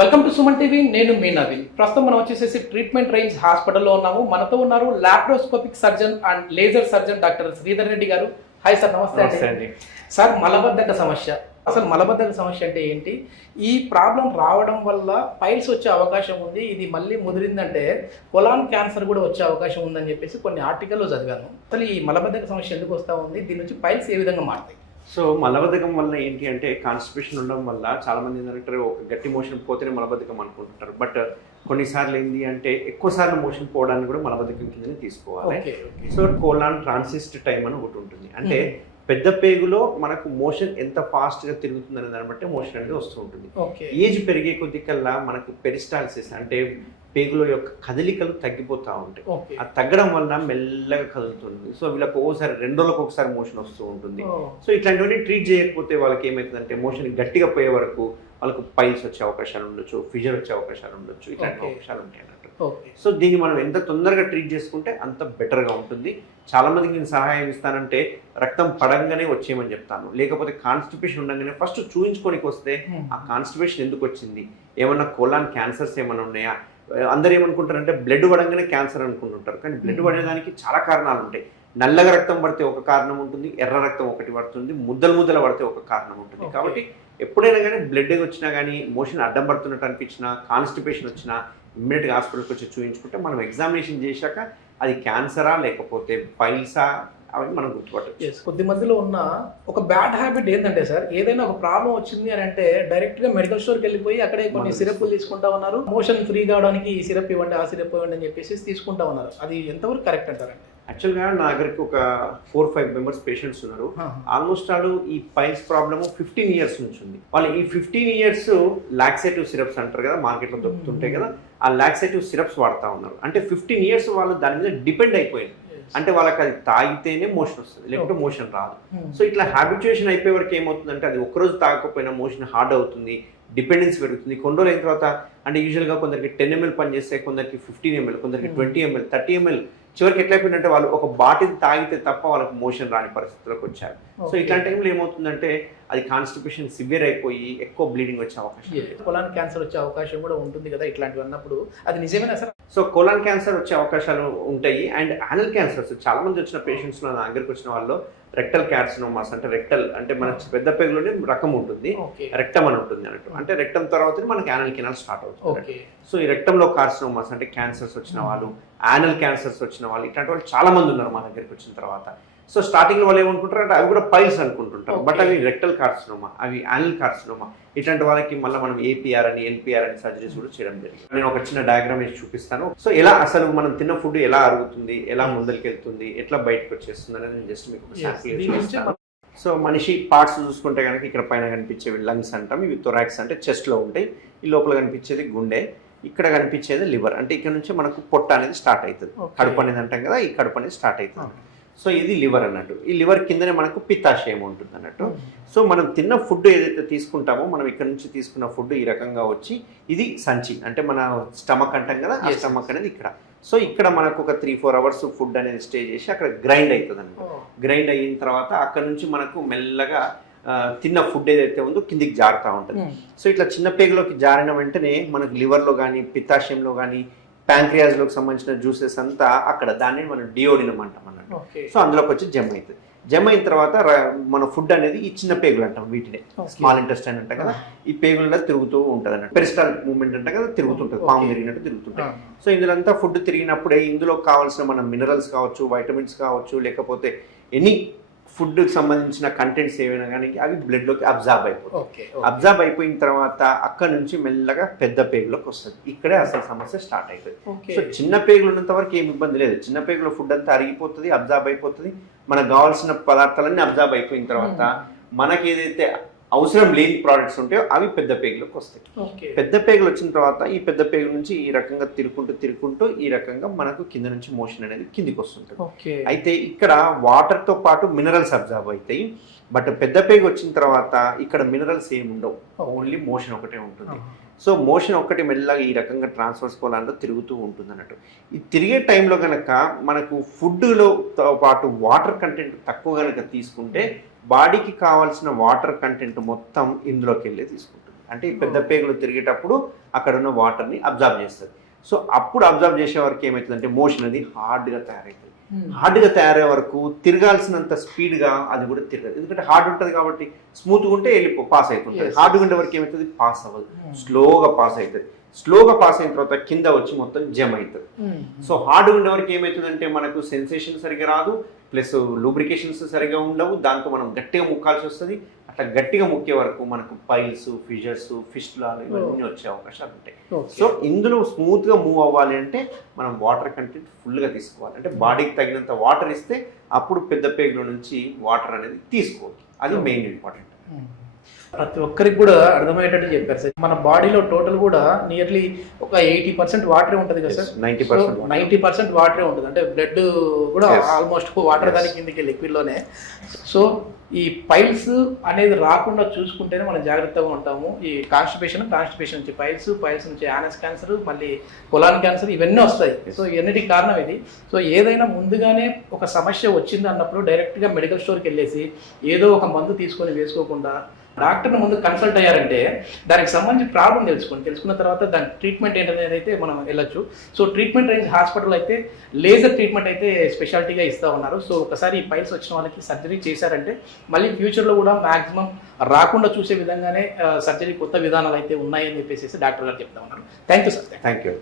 Welcome to Suman TV. నేను మీ నవీన్. ప్రస్తుతం మనం వచ్చేసేసి ట్రీట్మెంట్ రేంజ్ హాస్పిటల్లో ఉన్నాము. మనతో ఉన్నారు laparoscopic surgeon and laser surgeon doctor Sridhar Reddy గారు. హాయ్ సార్, నమస్తే అండి. సార్, మలబద్ధక సమస్య, అసలు మలబద్ధక సమస్య అంటే ఏంటి? ఈ ప్రాబ్లం రావడం వల్ల పైల్స్ వచ్చే అవకాశం ఉంది, ఇది మళ్ళీ ముదిరిందంటే కొలాన్ క్యాన్సర్ కూడా వచ్చే అవకాశం ఉందని చెప్పేసి కొన్ని ఆర్టికల్లో చదివాను. అసలు ఈ మలబద్ధక సమస్య ఎందుకు వస్తూ ఉంది, దీని నుంచి పైల్స్ ఏ విధంగా మారుతాయి? సో మలబద్ధకం వల్ల ఏంటి అంటే కాన్స్టిపేషన్ ఉండడం వల్ల చాలా మంది ఏంటంటే ఒక గట్టి మోషన్ పోతేనే మలబద్ధకం అనుకుంటుంటారు. బట్ కొన్నిసార్లు ఏంటి అంటే ఎక్కువ సార్లు మోషన్ పోవడానికి కూడా మలబద్ధకం కిందనే తీసుకోవాలి. సో కోలాన్ ట్రాన్సిస్ట్ టైం అని ఒకటి ఉంటుంది. అంటే పెద్ద పేగులో మనకు మోషన్ ఎంత ఫాస్ట్గా తిరుగుతుంది అనే దాన్ని బట్టి మోషన్ అనేది వస్తూ ఉంటుంది. ఏజ్ పెరిగే కొద్ది కల్లా మనకు పెరిస్టాల్సిస్ అంటే పేగుల యొక్క కదలికలు తగ్గిపోతూ ఉంటాయి. అది తగ్గడం వల్ల మెల్లగా కదులుతుంది. సో వీళ్ళకి ఒకసారి 2 రోజులకు ఒకసారి మోషన్ వస్తూ ఉంటుంది. సో ఇట్లాంటివన్నీ ట్రీట్ చేయకపోతే వాళ్ళకి ఏమవుతుందంటే మోషన్ గట్టిగా పోయే వరకు వాళ్ళకు పైల్స్ వచ్చే అవకాశాలు ఉండొచ్చు, ఫిజర్ వచ్చే అవకాశాలు ఉండొచ్చు, ఇట్లాంటి అవకాశాలు ఉంటాయి అన్నట్టు. సో దీన్ని మనం ఎంత తొందరగా ట్రీట్ చేసుకుంటే అంత బెటర్గా ఉంటుంది. చాలా మందికి నేను సహాయం ఇస్తానంటే రక్తం పడంగానే వచ్చేయమని చెప్తాను. లేకపోతే కాన్స్టిపేషన్ ఉండగానే ఫస్ట్ చూయించుకోనికి వస్తే ఆ కాన్స్టిపేషన్ ఎందుకు వచ్చింది, ఏమన్నా కోలాన్ క్యాన్సర్స్ ఏమైనా ఉన్నాయా. అందరు ఏమనుకుంటారంటే బ్లడ్ పడంగానే క్యాన్సర్ అనుకుంటుంటారు, కానీ బ్లడ్ పడడానికి చాలా కారణాలు ఉంటాయి. నల్లగా రక్తం పడితే ఒక కారణం ఉంటుంది, ఎర్ర రక్తం ఒకటి పడుతుంది, ముద్దల పడితే ఒక కారణం ఉంటుంది. కాబట్టి ఎప్పుడైనా కానీ బ్లడ్ వచ్చినా కానీ మోషన్ అడ్డం పడుతున్నట్టు అనిపించినా, కాన్స్టిపేషన్ వచ్చినా ఇమ్మీడియట్గా హాస్పిటల్కి వచ్చి చూయించుకుంటే మనం ఎగ్జామినేషన్ చేశాక అది క్యాన్సరా లేకపోతే పైల్సా అవన్నీ మనం గుర్తుపట్టచ్చు. కొద్ది మందిలో ఉన్న ఒక బ్యాడ్ హ్యాబిట్ ఏంటంటే సార్, ఏదైనా ఒక ప్రాబ్లం వచ్చింది అని అంటే డైరెక్ట్ గా మెడికల్ స్టోర్కి వెళ్ళిపోయి అక్కడే కొన్ని సిరప్లు తీసుకుంటా ఉన్నారు. మోషన్ ఫ్రీ కావడానికి ఈ సిరప్ ఇవ్వండి, ఆ సిరప్ ఇవ్వండి అని చెప్పేసి తీసుకుంటా ఉన్నారు. అది ఎంతవరకు కరెక్ట్ అంటారండి? యాక్చువల్గా నా దగ్గరికి ఒక 4-5 మెంబర్స్ పేషెంట్స్ ఉన్నారు. ఆల్మోస్ట్ వాళ్ళు ఈ పైల్స్ ప్రాబ్లమ్ 15 ఇయర్స్ నుంచి ఉంది. వాళ్ళు ఈ 15 ఇయర్స్ లాక్సేటివ్ సిరప్స్ అంటారు కదా, మార్కెట్లో దొరుకుతుంటాయి కదా, ఆ లాక్సేటివ్ సిరప్స్ వాడుతూ ఉన్నారు. అంటే 15 ఇయర్స్ వాళ్ళు దాని మీద డిపెండ్ అయిపోయింది. అంటే వాళ్ళకి అది తాగితేనే మోషన్ వస్తుంది, లేకపోతే మోషన్ రాదు. సో ఇట్లా హ్యాబిచుయేషన్ అయిపోయే వరకు ఏమవుతుందంటే అది ఒక్కరోజు తాగకపోయినా మోషన్ హార్డ్ అవుతుంది, డిపెండెన్స్ పెరుగుతుంది. కొన్ని రోజులు అయిన తర్వాత అంటే యూజువల్గా కొందరికి 10 ml పనిచేస్తే, కొందరికి 15 ml, కొందరికి 20 ml, 30 ml, చివరికి ఎట్లయిపోయిందంటే వాళ్ళు ఒక బాటిల్ తాగితే తప్ప వాళ్ళకి మోషన్ రాని పరిస్థితులకు వచ్చారు. సో ఇట్లాంటి టైంలో ఏమవుతుందంటే అది కాన్స్టిపేషన్ సివియర్ అయిపోయి ఎక్కువ బ్లీడింగ్ వచ్చే అవకాశం, కొలాన్ క్యాన్సర్ వచ్చే అవకాశం కూడా ఉంటుంది కదా ఇట్లాంటివి అన్నప్పుడు. అది నిజమేనా సార్? సో కోలాన్ క్యాన్సర్ వచ్చే అవకాశాలు ఉంటాయి. అండ్ యానల్ క్యాన్సర్స్ చాలా మంది వచ్చిన పేషెంట్స్ నా దగ్గరికి వచ్చిన వాళ్ళు రెక్టల్ కార్సినోమాస్ అంటే రెక్టల్ అంటే మన పెద్ద పేగులోనే రకం ఉంటుంది, రెక్టమ్ అని ఉంటుంది అన్నట్టు. అంటే రెక్టమ్ తర్వాత మనకి యానల్ కెనాల్ స్టార్ట్ అవుతుంది. సో ఈ రెక్టంలో కార్సినోమాస్ అంటే క్యాన్సర్స్ వచ్చిన వాళ్ళు, యానల్ క్యాన్సర్స్ వచ్చిన వాళ్ళు, ఇట్లాంటి వాళ్ళు చాలా మంది ఉన్నారు మా దగ్గరికి వచ్చిన తర్వాత. సో స్టార్టింగ్ వాళ్ళు ఏమనుకుంటారు అంటే అవి కూడా పైల్స్ అనుకుంటుంటారు, బట్ అవి రెక్టల్ కార్సినోమా, అవి యానల్ కార్సినోమా. ఇట్లాంటి వాళ్ళకి మళ్ళీ మనం ఏపీఆర్ అని, ఎల్పీఆర్ అని సర్జరీస్ కూడా చేయడం జరిగింది. నేను ఒక చిన్న డయాగ్రామ్ వేసి చూపిస్తాను. సో ఎలా అసలు మనం తిన్న ఫుడ్ ఎలా అరుగుతుంది, ఎలా ముందరికి వెళ్తుంది, ఎట్లా బయటకు వచ్చేస్తుంది అనేది నేను జస్ట్ మీకు శాంపుల్. సో మనిషి పార్ట్స్ చూసుకుంటే కనుక ఇక్కడ పైన కనిపించేవి లంగ్స్ అంటాం, ఇవి థొరాక్స్ అంటే చెస్ట్లో ఉంటాయి. ఈ లోపల కనిపించేది గుండె, ఇక్కడ కనిపించేది లివర్. అంటే ఇక్కడ నుంచి మనకు పొట్ట అనేది స్టార్ట్ అవుతుంది. కడుపు అనేది అంటాం కదా, ఈ కడుపు అనేది స్టార్ట్ అవుతుంది. సో ఇది లివర్ అన్నట్టు. ఈ లివర్ కిందనే మనకు పిత్తాశయం ఉంటుంది అన్నట్టు. సో మనం తిన్న ఫుడ్ ఏదైతే తీసుకుంటామో, మనం ఇక్కడ నుంచి తీసుకున్న ఫుడ్ ఈ రకంగా వచ్చి ఇది సంచి అంటే మన స్టమక్ అంటాం కదా, ఆ స్టమక్ అనేది ఇక్కడ. సో ఇక్కడ మనకు ఒక 3-4 అవర్స్ ఫుడ్ అనేది స్టే చేసి అక్కడ గ్రైండ్ అవుతుంది అన్నమాట. గ్రైండ్ అయిన తర్వాత అక్కడ నుంచి మనకు మెల్లగా తిన్న ఫుడ్ ఏదైతే ఉందో కిందికి జారుతూ ఉంటుంది. సో ఇట్లా చిన్న పేగులోకి జారిన వెంటనే మనకు లివర్లో కానీ, పిత్తాశయంలో కానీ, ప్యాంక్రియాస్లోకి సంబంధించిన జ్యూసెస్ అంతా అక్కడ, దాన్ని మనం డియోడినం అంటాం అన్నట్టు. సో అందులోకి వచ్చి జమ అవుతుంది. జమ అయిన తర్వాత మన ఫుడ్ అనేది ఈ చిన్న పేగులు అంటాం, వీటినే స్మాల్ ఇంటెస్టైన్ అంటాం కదా, ఈ పేగులలో తిరుగుతూ ఉంటుంది అన్నట్టు. పెరిస్టాల్ మూవ్మెంట్ అంటాం కదా, తిరుగుతుంటుంది, పాము తిరిగినట్టు తిరుగుతుంటుంది. సో ఇందులో అంతా ఫుడ్ తిరిగినప్పుడే ఇందులో కావాల్సిన మన మినరల్స్ కావచ్చు, వైటమిన్స్ కావచ్చు, లేకపోతే ఎనీ ఫుడ్కి సంబంధించిన కంటెంట్స్ ఏమైనా కానీ అవి బ్లడ్లోకి అబ్జార్బ్ అయిపోతాయి. అబ్జార్బ్ అయిపోయిన తర్వాత అక్కడ నుంచి మెల్లగా పెద్ద పేగులోకి వస్తుంది. ఇక్కడే అసలు సమస్య స్టార్ట్ అవుతుంది. సో చిన్న పేగులు ఉన్నంత వరకు ఏమి ఇబ్బంది లేదు. చిన్న పేగులో ఫుడ్ అంతా అరిగిపోతుంది, అబ్జార్బ్ అయిపోతుంది. మనకు కావాల్సిన పదార్థాలన్నీ అబ్జార్బ్ అయిపోయిన తర్వాత మనకి ఏదైతే అవసరం లేని ప్రోడక్ట్స్ ఉంటాయో అవి పెద్ద పేగులోకి వస్తాయి. పెద్ద పేగులు వచ్చిన తర్వాత ఈ పెద్ద పేగు నుంచి ఈ రకంగా తిరుక్కుంటూ ఈ రకంగా మనకు కింద నుంచి మోషన్ అనేది కిందికి వస్తుంటుంది. అయితే ఇక్కడ వాటర్ తో పాటు మినరల్స్ అబ్జర్వ్ అవుతాయి. బట్ పెద్ద పేగు వచ్చిన తర్వాత ఇక్కడ మినరల్స్ ఏమి ఉండవు, ఓన్లీ మోషన్ ఒకటే ఉంటుంది. సో మోషన్ ఒక్కటి మెల్లగా ఈ రకంగా ట్రాన్స్ఫర్స్ కోలాన్లో తిరుగుతూ ఉంటుంది అన్నట్టు. ఈ తిరిగే టైంలో కనుక మనకు ఫుడ్లో పాటు వాటర్ కంటెంట్ తక్కువ కనుక తీసుకుంటే బాడీకి కావాల్సిన వాటర్ కంటెంట్ మొత్తం ఇందులోకి వెళ్ళి తీసుకుంటుంది. అంటే ఈ పెద్ద పేగులు తిరిగేటప్పుడు అక్కడ ఉన్న వాటర్ని అబ్జర్వ్ చేస్తుంది. సో అప్పుడు అబ్జర్వ్ చేసే వరకు ఏమవుతుందంటే మోషన్ అది హార్డ్గా తయారవుతుంది. హార్డ్గా తయారయ్యే వరకు తిరగాల్సినంత స్పీడ్గా అది కూడా తిరగదు. ఎందుకంటే హార్డ్ ఉంటుంది కాబట్టి స్మూత్గా ఉంటే పాస్ అవుతుంటుంది. హార్డ్గా ఉండే వరకు ఏమవుతుంది, పాస్ అవ్వదు, స్లోగా పాస్ అవుతుంది. స్లోగా పాస్ అయిన తర్వాత కింద వచ్చి మొత్తం జమ్ అవుతుంది. సో హార్డ్గా ఉండే వరకు ఏమవుతుందంటే మనకు సెన్సేషన్ సరిగా రాదు, ప్లస్ లూబ్రికేషన్స్ సరిగా ఉండవు, దాంతో మనం గట్టిగా ముక్కాల్సి వస్తుంది. అట్లా గట్టిగా ముక్కే వరకు మనకు పైల్స్, ఫిషర్స్, ఫిస్టులాలు ఇవన్నీ వచ్చే అవకాశాలు ఉంటాయి. సో ఇందులో స్మూత్గా మూవ్ అవ్వాలి అంటే మనం వాటర్ కంటెంట్ ఫుల్గా తీసుకోవాలి. అంటే బాడీకి తగినంత వాటర్ ఇస్తే అప్పుడు పెద్ద పేగుల నుంచి వాటర్ అనేది తీసుకోవచ్చు. అది మెయిన్ ఇంపార్టెంట్. ప్రతి ఒక్కరికి కూడా అర్థమయ్యేటట్టు చెప్పారు సార్. మన బాడీలో టోటల్ కూడా నియర్లీ ఒక 80% వాటరే ఉంటుంది కదా సార్. 90% వాటరే ఉంటుంది. అంటే బ్లడ్ కూడా ఆల్మోస్ట్ వాటర్ దాని కిందకి లిక్విడ్లోనే. సో ఈ పైల్స్ అనేది రాకుండా చూసుకుంటేనే మనం జాగ్రత్తగా ఉంటాము. ఈ కాన్స్టిపేషన్ నుంచి పైల్స్ నుంచి యానస్ క్యాన్సర్, మళ్ళీ కొలాన్ క్యాన్సర్, ఇవన్నీ వస్తాయి. సో ఇవన్నిటికి కారణం ఇది. సో ఏదైనా ముందుగానే ఒక సమస్య వచ్చింది అన్నప్పుడు డైరెక్ట్గా మెడికల్ స్టోర్కి వెళ్ళేసి ఏదో ఒక మందు తీసుకొని వేసుకోకుండా డాక్టర్ని ముందు కన్సల్ట్ అయ్యారంటే దానికి సంబంధించి ప్రాబ్లం తెలుసుకున్న తర్వాత దాని ట్రీట్మెంట్ ఏంటనేది అయితే మనం వెళ్ళొచ్చు. సో ట్రీట్మెంట్ రేంజ్ హాస్పిటల్ అయితే లేజర్ ట్రీట్మెంట్ అయితే స్పెషాలిటీగా ఇస్తూ ఉన్నారు. సో ఒకసారి ఈ పైల్స్ వచ్చిన వాళ్ళకి సర్జరీ చేశారంటే మళ్ళీ ఫ్యూచర్లో కూడా మ్యాక్సిమం రాకుండా చూసే విధంగానే సర్జరీ కొత్త విధానాలు అయితే ఉన్నాయని చెప్పేసి డాక్టర్ గారు చెప్తా ఉన్నారు. Thank you sir. Thank you.